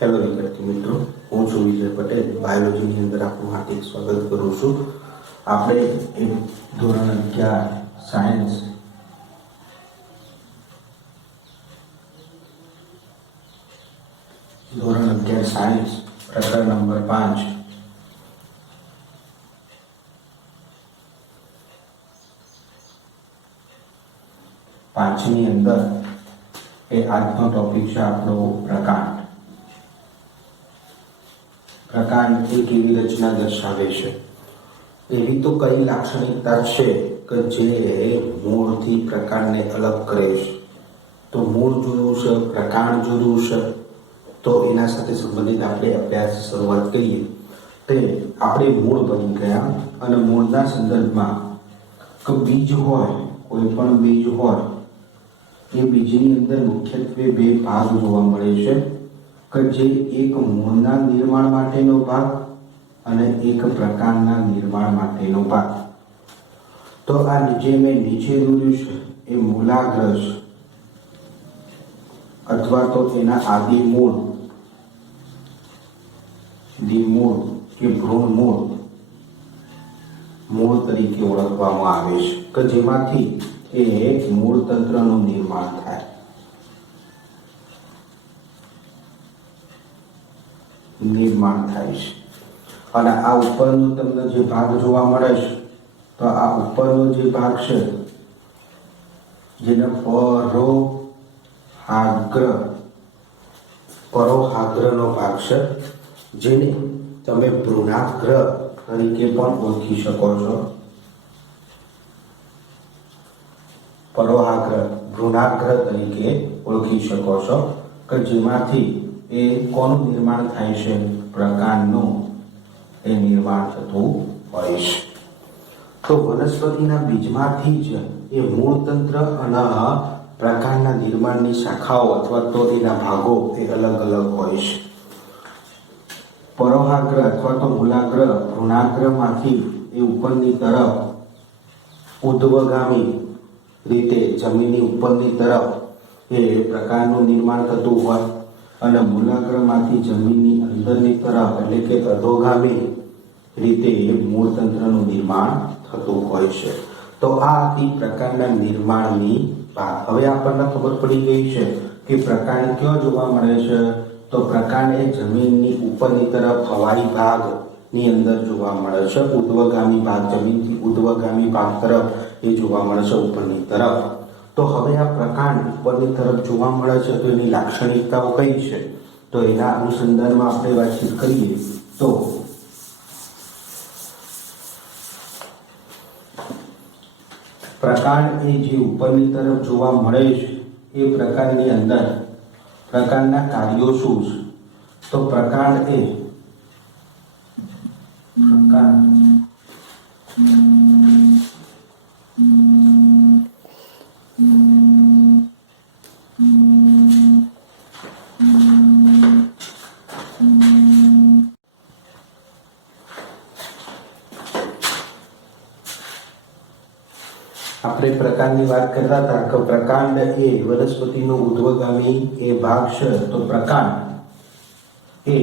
Hello વિદ્યાર્થી મિત્રો, હું છું વિજય પટેલ. બાયોલોજીની અંદર આપનું હાર્દિક સ્વાગત કરું છું. આપણે એક ધોરણ 11 સાયન્સ પ્રકરણ નંબર 5 પાંચની અંદર એ આજનો ટોપિક છે આપણો પ્રકાંડ. પ્રકાંડ એ કેવી રચના દર્શાવે છે? એવી તો કઈ લાક્ષણિકતા છે કે જે મૂળથી પ્રકાંડને અલગ કરે છે. તો મૂળ જોયું છે, પ્રકાંડ જોયું છે, તો એના સાથે સંબંધિત આપણે અભ્યાસ શરૂઆત કરીએ. તે આપણે મૂળ બની ગયા અને મૂળના સંદર્ભમાં કે બીજ હોય, કોઈ પણ બીજ હોય, એ બીજની અંદર મુખ્યત્વે બે ભાગ જોવા મળે છે કે જે એક મૂળના નિર્માણ માટેનો ભાગ અને એક પ્રકાંડના નિર્માણ માટેનો ભાગ. તો આ જે મેં નીચે દોર્યું છે એ મૂલાગ્ર છે, અથવા તો એના આદિ મૂળ કે ભ્રૂણ મૂળ તરીકે ઓળખવામાં આવે છે કે જેમાંથી એક મૂળ તંત્રનું નિર્માણ થાય. છે અને આ ઉપરનો તમને જે ભાગ જોવા મળે છે, તો આ ઉપરનો જે ભાગ છે જેને પરોહાગ્રનો ભાગ છે, જેને તમે ભ્રૂણાગ્ર તરીકે પણ ઓળખી શકો છો. ભ્રૂણાગ્ર તરીકે ઓળખી શકો છો કે જેમાંથી એ કોનું નિર્માણ થાય છે? પ્રકાંડનું એ નિર્માણ થતું હોય છે. તો વનસ્પતિના બીજમાંથી જ એ મૂળ તંત્ર અને પ્રકાંડના નિર્માણની શાખાઓ અથવા તો એના ભાગો એ અલગ અલગ હોય છે. પરોહાગ્ર અથવા તો મૂલાગ્ર ભ્રૂણાગ્રમાંથી એ ઉપરની તરફ ઉધ્વગામી રીતે જમીનની ઉપરની તરફ એ પ્રકાંડનું નિર્માણ થતું હોય અને મૂલાગ્રમાંથી જમીનની અંદરની તરફ એટલે કે અધોગામી રીતે મૂળ તંત્રનું નિર્માણ થતું હોય છે. તો આ હતી પ્રકાંડના નિર્માણની વાત. હવે આપણને ખબર પડી ગઈ છે કે પ્રકાંડ ક્યાં જોવા મળે છે? તો પ્રકાંડ એ જમીનની ઉપરની તરફ હવાઈ ભાગની અંદર જોવા મળે છે. ઉધ્વગામી ભાગ, જમીનથી ઉધ્વગામી ભાગ તરફ એ જોવા મળે છે, ઉપરની તરફ. તો હવે આ પ્રકાંડ ઉપરની તરફ જોવા મળે છે, તો એની લાક્ષણિકતાઓ કઈ છે? તો એના અનુસંધાનમાં આપણે વાતચીત કરીએ તો પ્રકાંડ એ જે ઉપરની તરફ જોવા મળે છે એ પ્રકાંડની અંદર પ્રકાંડના કાર્યો શું છે? તો પ્રકાંડ એ આપણે પ્રકાંડની વાત કરતા હતા કે પ્રકાંડ એ વનસ્પતિનો ઉધ્વગામી એ ભાગ છે. તો પ્રકાંડ એ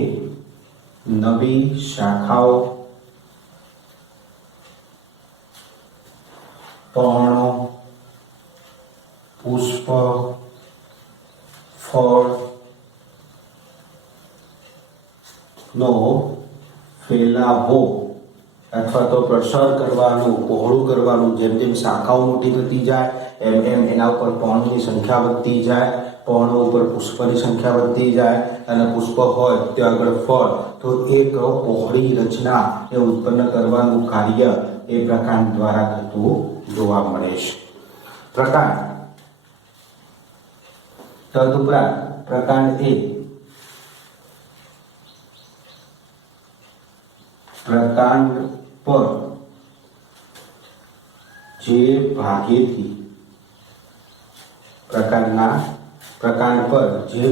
નવી શાખાઓ, પર્ણો, પુષ્પ, ફળ નો ફેલાવો અથવા તો પ્રસાર કરવાનું, પહોળું કરવાનું. જેમ જેમ શાખાઓ મોટી થતી જાય એમ એમ એના ઉપર પર્ણોની સંખ્યા વધતી જાય, પર્ણો ઉપર પુષ્પની સંખ્યા વધતી જાય અને પુષ્પ હોય ત્યાં આગળ ફળ. તો એક પહોળી રચના એ ઉત્પન્ન કરવાનું કાર્ય એ પ્રકાંડ દ્વારા થતું જોવા મળે છે. પ્રકાંડ તદુપરાંત પ્રકાંડ એ પ્રકાંડ પર જે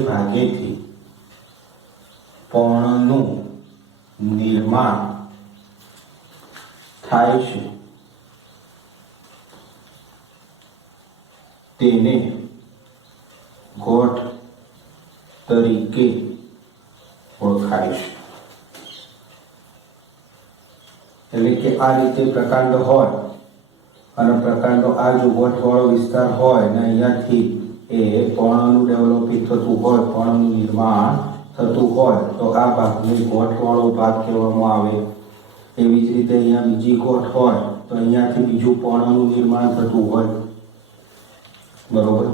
ભાગેથી પર્ણનું નિર્માણ થાય છે તેને ગોઠ તરીકે ઓળખાઈશ. એટલે કે આ રીતે પ્રકાંડ હોય અને પ્રકાંડનો આ જો ગોઠવાળો વિસ્તાર હોય ને અહીંયાથી એ પર્ણનું ડેવલપિંગ થતું હોય, પર્ણનું નિર્માણ થતું હોય તો આ ભાગને ગોઠવાળો ભાગ કહેવામાં આવે. એવી જ રીતે અહીંયા બીજી ગોઠ હોય તો અહીંયાથી બીજું પર્ણનું નિર્માણ થતું હોય, બરોબર.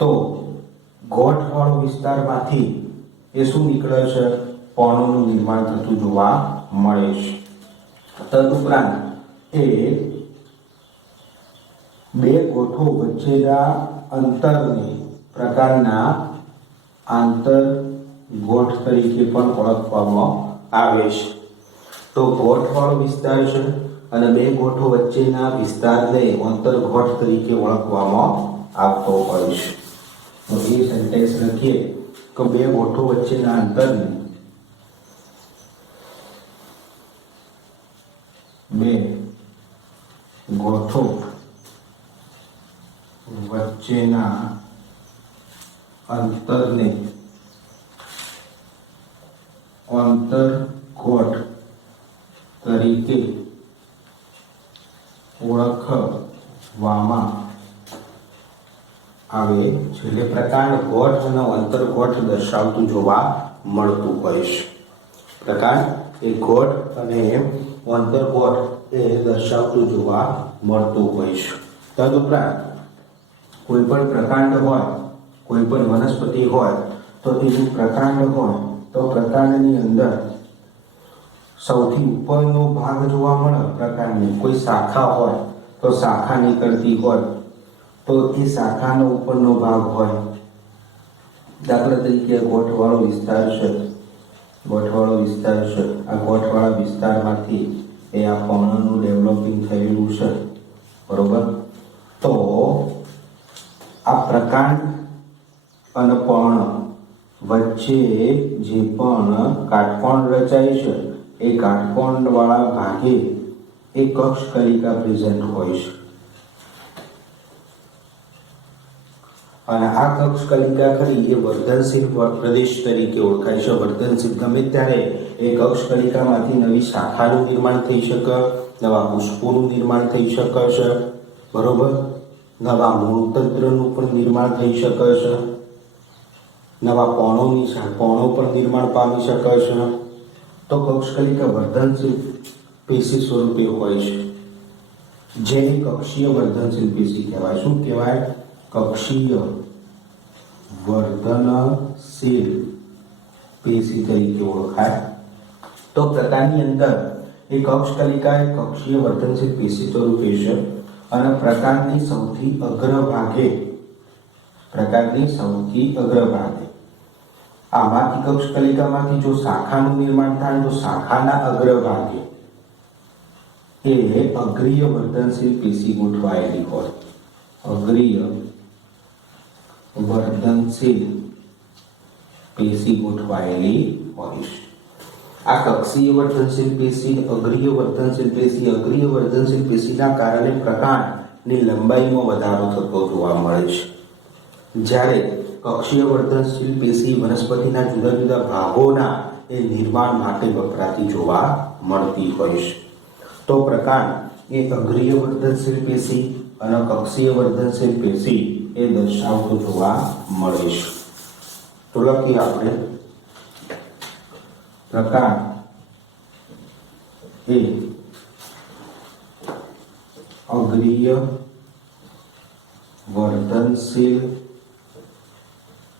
તો ગોઠવાળો વિસ્તારમાંથી એ શું નીકળે છે? પર્ણનું નિર્માણ થતું જોવા મળે છે. તદુપરાંત એ બે ગોઠો વચ્ચેના અંતરને પ્રકારના આંતર ગોઠ તરીકે પણ ઓળખવામાં આવે છે. તો ગોઠવાળો વિસ્તાર છે અને બે ગોઠો વચ્ચેના વિસ્તારને આંતર ગોઠ તરીકે ઓળખવામાં આવતો હોય છે. તો એ સેન્ટેન્સ લખીએ કે બે ગોઠો વચ્ચેના અંતરને બે ગોઠો વચ્ચેના અંતરને આંતરગોઠ તરીકે ઓળખવામાં આવે છે. એટલે પ્રકાંડ ગોઠ અને આંતરગોઠ દર્શાવતું જોવા મળતું હોય છે. પ્રકાંડ એ ગોઠ અને આંતરગોઠ એ દર્શાવતું જોવા મળતું હોય છે. તદુપરાંત કોઈ પણ પ્રકાંડ હોય, કોઈ પણ વનસ્પતિ હોય તો એનું પ્રકાંડ હોય તો પ્રકાંડની અંદર સૌથી ઉપરનો ભાગ જોવા મળે. પ્રકાંડની કોઈ શાખા હોય તો શાખા નીકળતી હોય તો એ શાખાનો ઉપરનો ભાગ હોય. દાખલા તરીકે ગોઠવાળો વિસ્તાર છે, ગોઠવાળો વિસ્તાર છે. આ ગોઠવાળા વિસ્તારમાંથી એ આ પર્ણનું ડેવલપિંગ થયેલું છે, બરોબર. તો આ પ્રકાંડ અને પર્ણ વચ્ચે જે પણ કાટકોણ રચાય છે એ કાટકોણ વાળા ભાગે એક કક્ષ કલિકા પ્રેઝન્ટ હોય છે અને આ કક્ષ કલિકા ખરી એ વર્ધનશીલ પ્રદેશ તરીકે ઓળખાય છે. વર્ધનશીલ ગમે ત્યારે એ કક્ષ કલિકામાંથી નવી શાખાનું નિર્માણ થઈ શકે, નવા પુષ્પોનું નિર્માણ થઈ શકે છે, બરોબર. નવા મૂળતંત્રનું પણ નિર્માણ થઈ શકે છે, નવા પર્ણો પણ નિર્માણ પામી શકે છે. તો કક્ષકલિકા વર્ધનશીલ પેશી સ્વરૂપે હોય છે, જેને કક્ષીય વર્ધનશીલ પેશી કહેવાય. શું કહેવાય? કક્ષીય વર્ધનશીલ પેશી તરીકે ઓળખાય. તો પ્રકારની અંદર એ કક્ષકલિકા એ કક્ષીય વર્ધનશીલ પેશી સ્વરૂપે છે અને પ્રકારની સૌથી અગ્રભાગે આમાંથી કક્ષકલિકામાંથી જો શાખાનું નિર્માણ થાય તો શાખાના અગ્રભાગે એ અગ્રીય વર્ધનશીલ પેશી ગોઠવાયેલી હોય. અગ્રીય વર્ધનશીલ પેશી ગોઠવાયેલી હોય છે. આ કક્ષીય વર્ધનશીલ પેશી, અગ્રીય વર્ધનશીલ પેશી, અગ્રીય વર્ધનશીલ પેશીના કારણે પ્રકાંડની લંબાઈમાં વધારો થતો જોવા મળે છે. જ્યારે કક્ષીય વર્ધનશીલ પેશી વનસ્પતિના જુદા જુદા ભાગોના એ નિર્માણ માટે વપરાતી જોવા મળતી હોય છે. તો પ્રકાંડ એ અગ્રીય વર્ધનશીલ પેશી અને કક્ષીય વર્ધનશીલ પેશી એ દર્શાવતો જોવા મળે છે. તો લખીએ આપણે પ્રકાંડ એ અગ્રીય વર્ધનશીલ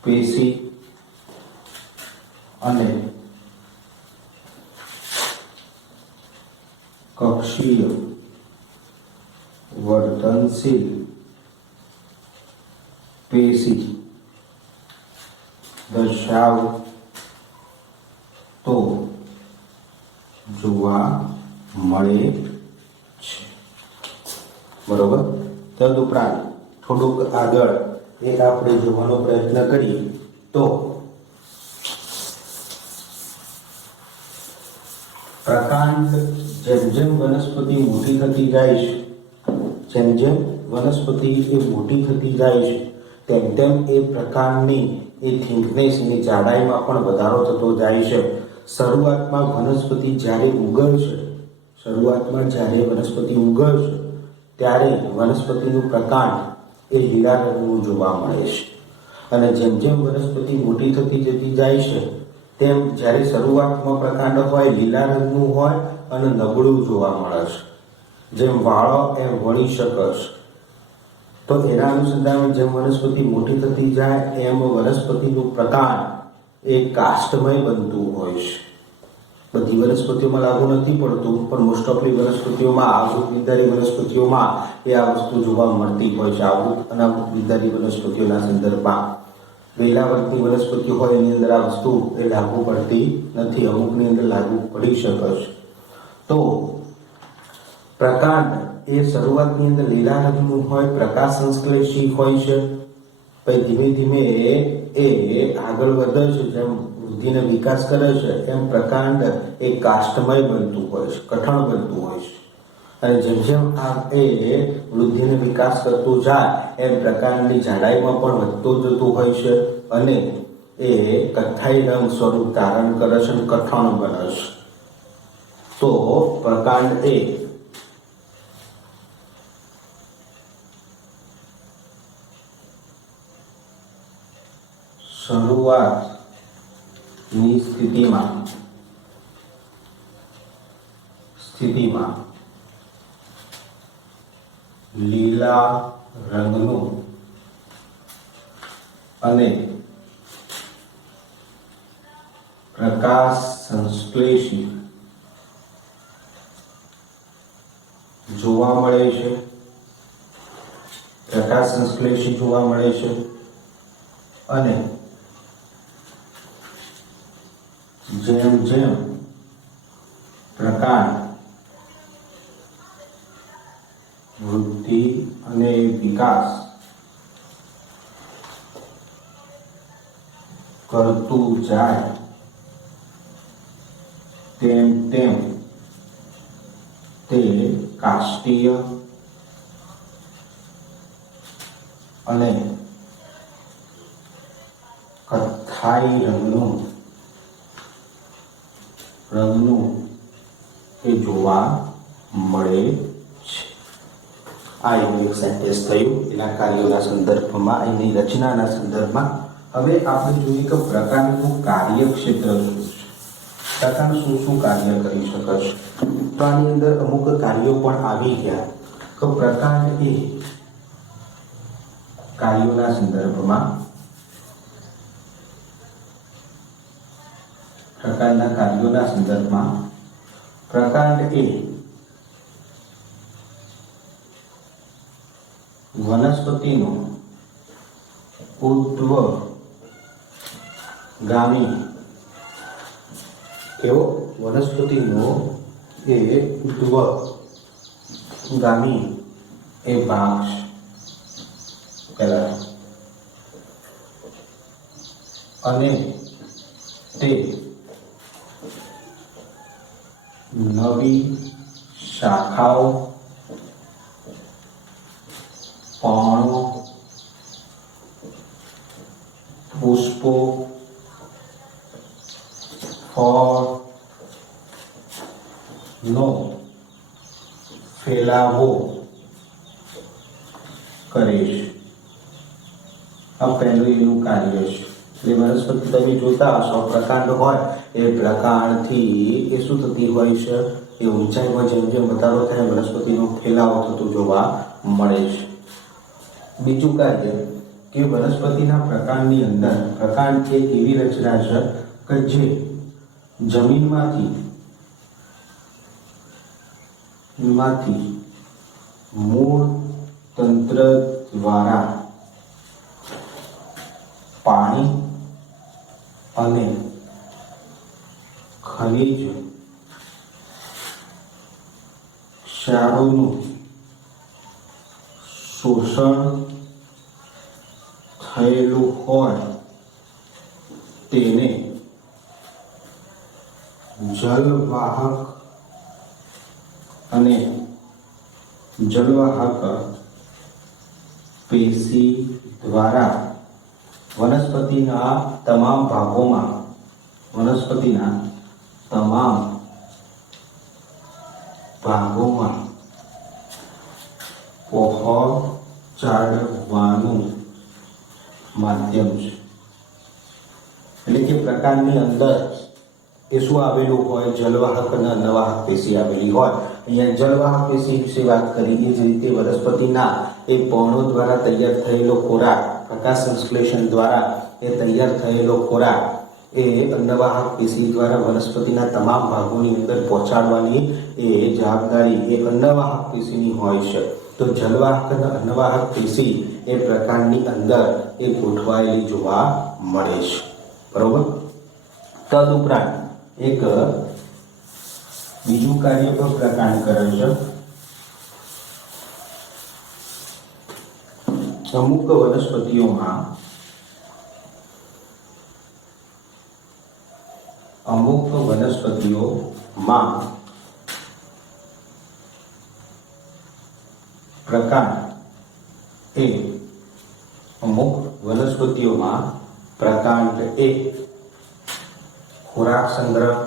પેશી અને કક્ષીય વર્ધનશીલ પેશી દર્શાવતો જોવા મળે છે, બરોબર. તદુપરાંત થોડુંક આગળ એ આપણે જોવાનો પ્રયત્ન કરીએ તો પ્રકાંડ જેમ જેમ વનસ્પતિ મોટી થતી જાય છે, જેમ જેમ વનસ્પતિ એ મોટી થતી જાય છે તેમ તેમ એ પ્રકાંડની એ થિકનેસ, એની જાડાઈમાં પણ વધારો થતો જાય છે. શરૂઆતમાં વનસ્પતિ જ્યારે ઉગડશે, ત્યારે વનસ્પતિનું પ્રકાંડ એ લીલા રંગનું જોવા મળે છે. અને જેમ જેમ વનસ્પતિ મોટી થતી જતી જાય છે, તેમ જ્યારે શરૂઆતમાં પ્રકાંડ હોય લીલા રંગનું હોય અને નબળું જોવા મળે છે. જેમ વાળો એમ વળી શકે છે. તો એના અનુસંધાનમાં જેમ વનસ્પતિ મોટી થતી જાય એમ વનસ્પતિનું પ્રકાંડ એ કાષ્ઠમય બનતું હોય છે. બધી વનસ્પતિઓમાં લાગુ નથી પડતું, પણ મોસ્ટ ઓફલી વનસ્પતિઓમાં, આવૃતવિદારી વનસ્પતિઓમાં એ આ વસ્તુ જોવા મળતી હોય છે. આવૃત અનાવૃતવિદારી વનસ્પતિઓના સંદર્ભમાં વેલાવર્તી વનસ્પતિઓ હોય એની અંદર આ વસ્તુ એ લાગુ પડતી નથી, અમુકની અંદર લાગુ પડી શકે છે. તો પ્રકાંડ એ શરૂઆતની અંદર લીલા રંગનું હોય, પ્રકાશ સંશ્લેષી હોય છે. પછી ધીમે ધીમે એ આગળ વધે છે, જેમ વૃદ્ધિને વિકાસ કરે છે એમ પ્રકાંડ એ કાષ્ઠમય બનતું હોય છે, કઠણ બનતું હોય છે. અને જેમ જેમ આ એ વૃદ્ધિને વિકાસ કરતું જાય એમ પ્રકાંડની જાડાઈમાં પણ વધતું જતું હોય છે અને એ કથ્થાઈ રંગ સ્વરૂપ ધારણ કરે છે અને કઠણ બને છે. તો પ્રકાંડ એ શરૂઆતની સ્થિતિમાં લીલા રંગનું અને પ્રકાશ સંશ્લેષી જોવા મળે છે. અને જેમ જેમ પ્રકાંડ વૃદ્ધિ અને વિકાસ કરતું જાય તેમ તેમ તે કાષ્ઠીય અને કથ્થાઈ રંગનું એ જોવા મળે છે. આ એવું એક સેન્ટેન્સ થયું એના કાર્યોના સંદર્ભમાં, એની રચનાના સંદર્ભમાં. હવે આપણે જોઈએ કે પ્રકાંડનું કાર્યક્ષેત્ર શું છે, પ્રકાંડ શું કાર્ય કરી શકે છે. તો આની અંદર અમુક કાર્યો પણ આવી ગયા કે પ્રકાંડ એ કાર્યોના સંદર્ભમાં પ્રકાંડ એ વનસ્પતિનો ઉદ્ધવગામી એ ભાગ પહેલા અને તે નવી શાખાઓ, પર્ણો, પુષ્પો, ફળનો ફેલાવો કરે છે. આ પહેલું એનું કાર્ય છે. એટલે વનસ્પતિ તમે જોતા હશો, પ્રકાંડ હોય એ પ્રકાંડથી એ શું થતી હોય છે, એ ઊંચાઈમાં જેમ જેમ વધારો થાય વનસ્પતિનો ફેલાવો થતો જોવા મળે છે. બીજું કાર્ય કે વનસ્પતિના પ્રકાંડની અંદર પ્રકાંડ એક એવી રચના છે કે જે જમીનમાંથી મૂળ તંત્ર દ્વારા પાણી અને ખનિજ ક્ષારોનું શોષણ થયેલું હોય તેને જલવાહક અને જલવાહક પેશી દ્વારા વનસ્પતિના તમામ ભાગોમાં તમામ ભાગોમાં પહોંચાડવાનું માધ્યમ છે. એટલે કે પ્રકારની અંદર એ શું આવેલું હોય, જલવાહક અને અન્નવાહક પેશી આવેલી હોય. અહીંયા જલવાહક પેશી વિશે વાત કરી. એ જ રીતે વનસ્પતિના એ પર્ણો દ્વારા તૈયાર થયેલો ખોરાક, પ્રકાશ સંશ્લેષણ દ્વારા એ તૈયાર થયેલો ખોરાક એ અન્નવાહક પેશી દ્વારા વનસ્પતિના તમામ ભાગોની અંદર પહોંચાડવાની એ જવાબદારી એ અન્નવાહક પેશીની હોય છે. તો જલવાહક અને અન્નવાહક પેશી એ પ્રકારની અંદર એ ગોઠવાયેલી જોવા મળે છે. બરોબર. તદુપરાંત એક બીજું કાર્ય પણ પ્રકાંડ કરે છે. અમુક વનસ્પતિઓમાં પ્રકાંડ એ ખોરાક સંગ્રહ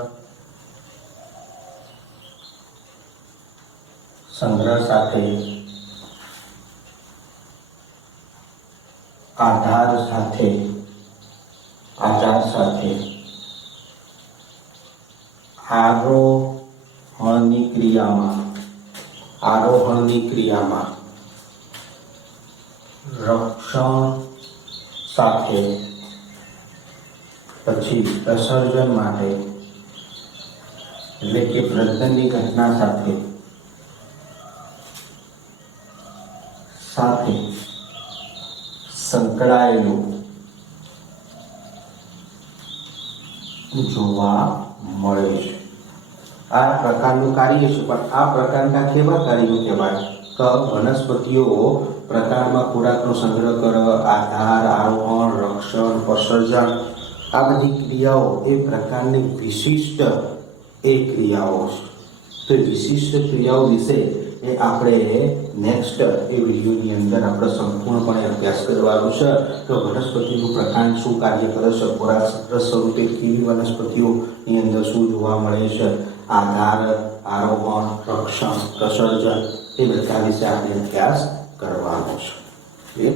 સાથે આધાર સાથે આરોહણની ક્રિયામાં રક્ષણ સાથે પછી પ્રસર્જન માટે એટલે કે પ્રજનનની ઘટના સાથે સંકળાયેલું જોવા મળે છે. આ પ્રકારનું કાર્ય છે. પણ આ પ્રકારના કેવા કાર્યો કહેવાય? તો વનસ્પતિઓ પ્રકારમાં ખોરાકનો સંગ્રહ કરે, આધાર, આરોહણ, રક્ષણ, પ્રસર્જન, આ બધી ક્રિયાઓ એ પ્રકારની વિશિષ્ટ એ ક્રિયાઓ છે. તો વિશિષ્ટ ક્રિયાઓ વિશે એ આપણે નેક્સ્ટ એ વિડીયોની અંદર આપણે સંપૂર્ણપણે અભ્યાસ કરવાનો છે. તો વનસ્પતિનું પ્રકાંડ શું કાર્ય કરે છે, ખોરાક સંગ્રહ સ્વરૂપે કેવી વનસ્પતિઓની અંદર શું જોવા મળે છે, આધાર, આરોહણ, રક્ષણ, પ્રસર્જન, એ બધા વિશે આપણે અભ્યાસ કરવાનો છે.